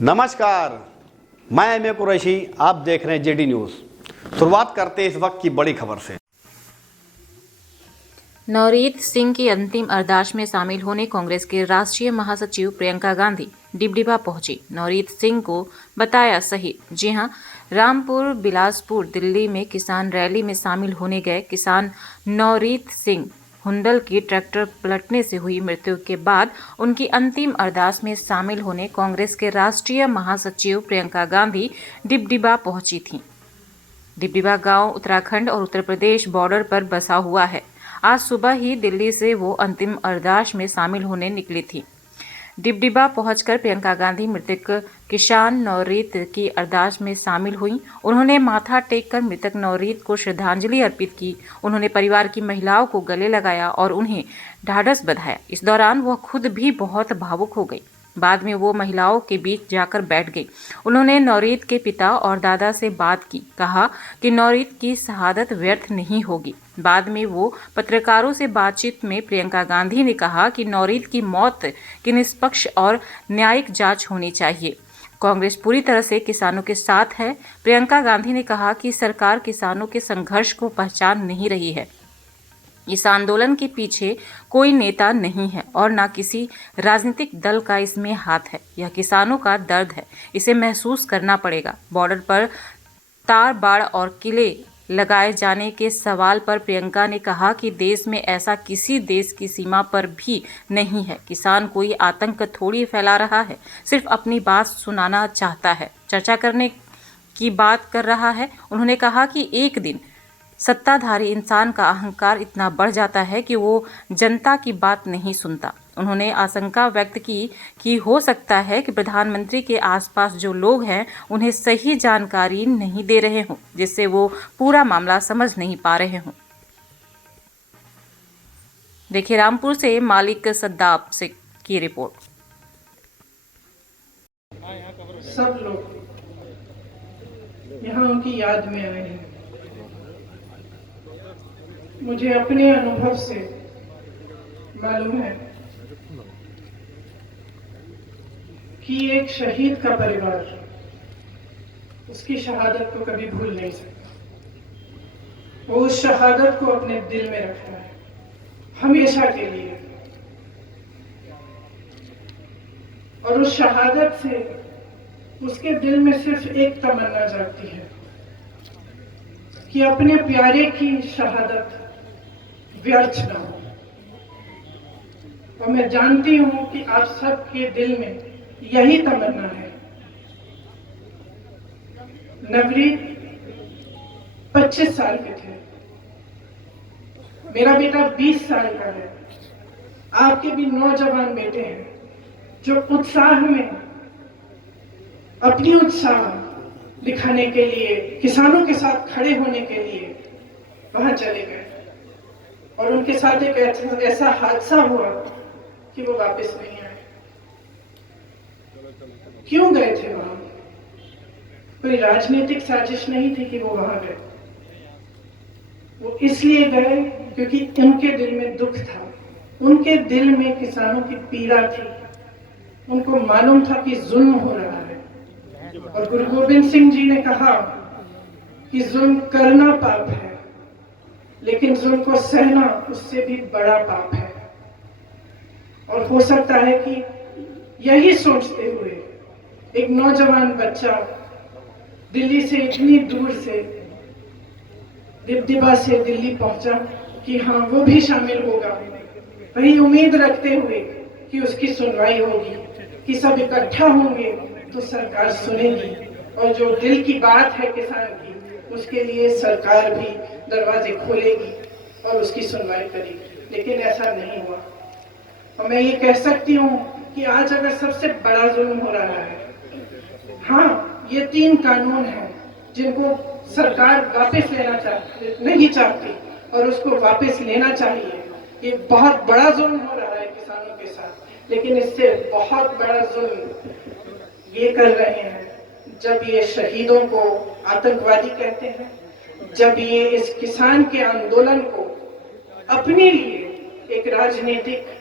नमस्कार, मैं एम कुरैशी, आप देख रहे हैं जेडी न्यूज़। शुरुआत करते हैं इस वक्त की बड़ी खबर से। नवरीत सिंह की अंतिम अरदास में शामिल होने कांग्रेस के राष्ट्रीय महासचिव प्रियंका गांधी डिबडिबा पहुंची। नवरीत सिंह को बताया शहीद। जी हां, रामपुर बिलासपुर दिल्ली में किसान रैली में शामिल होने गए किसान नवरीत सिंह हुंडल की ट्रैक्टर पलटने से हुई मृत्यु के बाद उनकी अंतिम अरदास में शामिल होने कांग्रेस के राष्ट्रीय महासचिव प्रियंका गांधी डिबडिबा पहुंची थीं। डिबडिबा गांव उत्तराखंड और उत्तर प्रदेश बॉर्डर पर बसा हुआ है। आज सुबह ही दिल्ली से वो अंतिम अरदास में शामिल होने निकली थी। डिबडिबा पहुंचकर प्रियंका गांधी मृतक किसान नवरीत की अरदास में शामिल हुईं। उन्होंने माथा टेककर मृतक नवरीत को श्रद्धांजलि अर्पित की। उन्होंने परिवार की महिलाओं को गले लगाया और उन्हें ढाढ़स बंधाया। इस दौरान वह खुद भी बहुत भावुक हो गई। बाद में वो महिलाओं के बीच जाकर बैठ गई। उन्होंने नवरीत के पिता और दादा से बात की। कहा कि नवरीत की शहादत व्यर्थ नहीं होगी। बाद में वो पत्रकारों से बातचीत में प्रियंका गांधी ने कहा कि नवरीत की मौत की निष्पक्ष और न्यायिक जांच होनी चाहिए। कांग्रेस पूरी तरह से किसानों के साथ है। प्रियंका गांधी ने कहा कि सरकार किसानों के संघर्ष को पहचान नहीं रही है। इस आंदोलन के पीछे कोई नेता नहीं है और न किसी राजनीतिक दल का इसमें हाथ है। यह किसानों का दर्द है, इसे महसूस करना पड़ेगा। बॉर्डर पर तार बाड़ और किले लगाए जाने के सवाल पर प्रियंका ने कहा कि देश में ऐसा किसी देश की सीमा पर भी नहीं है। किसान कोई आतंक थोड़ी फैला रहा है, सिर्फ अपनी बात सुनाना चाहता है, चर्चा करने की बात कर रहा है। उन्होंने कहा कि एक दिन सत्ताधारी इंसान का अहंकार इतना बढ़ जाता है कि वो जनता की बात नहीं सुनता। उन्होंने आशंका व्यक्त की कि हो सकता है कि प्रधानमंत्री के आसपास जो लोग हैं उन्हें सही जानकारी नहीं दे रहे हों, जिससे वो पूरा मामला समझ नहीं पा रहे हों। देखिए रामपुर से मालिक सद्दाब से की रिपोर्ट। सब लोग यहाँ उनकी याद में आए हैं। मुझे अपने अनुभव से मालूम है कि एक शहीद का परिवार उसकी शहादत को कभी भूल नहीं सकता। वो उस शहादत को अपने दिल में रखता है हमेशा के लिए, और उस शहादत से उसके दिल में सिर्फ एक तमन्ना जागती है कि अपने प्यारे की शहादत व्यर्थ न हो। और मैं जानती हूं कि आप सबके दिल में यही तमन्ना है। नवरीत 25 साल के थे, मेरा बेटा 20 साल का है। आपके भी नौजवान बेटे हैं जो उत्साह में अपनी उत्साह दिखाने के लिए, किसानों के साथ खड़े होने के लिए वहां चले गए, और उनके साथ एक ऐसा हादसा हुआ कि वो वापस नहीं आए। क्यों गए थे वहां? कोई राजनीतिक साजिश नहीं थी कि वो वहां गए। वो इसलिए गए क्योंकि उनके दिल में दुख था, उनके दिल में किसानों की पीड़ा थी। उनको मालूम था कि जुल्म हो रहा है, और गुरु गोविंद सिंह जी ने कहा कि जुल्म करना पाप है, लेकिन जुल्म को सहना उससे भी बड़ा पाप है। और हो सकता है कि यही सोचते हुए एक नौजवान बच्चा दिल्ली से इतनी दूर से, डिबडिबा से दिल्ली पहुंचा कि हाँ वो भी शामिल होगा, वही उम्मीद रखते हुए कि उसकी सुनवाई होगी, कि सब इकट्ठा होंगे तो सरकार सुनेगी, और जो दिल की बात है किसान की उसके लिए सरकार भी दरवाजे खोलेगी और उसकी सुनवाई करेगी। लेकिन ऐसा नहीं हुआ। और मैं ये कह सकती हूँ कि आज अगर सबसे बड़ा जुल्म हो रहा है, हाँ ये 3 कानून हैं जिनको सरकार वापस लेना नहीं चाहती और उसको वापस लेना चाहिए। ये बहुत बड़ा जुल्म हो रहा है किसानों के साथ, लेकिन इससे बहुत बड़ा जुल्म ये कर रहे हैं जब ये शहीदों को आतंकवादी कहते हैं, जब ये इस किसान के आंदोलन को अपने लिए एक राजनीतिक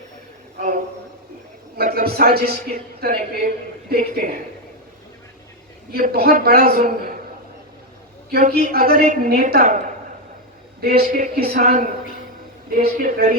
मतलब साजिश की तरह के देखते हैं। ये बहुत बड़ा जुल्म है, क्योंकि अगर एक नेता देश के किसान, देश के गरीब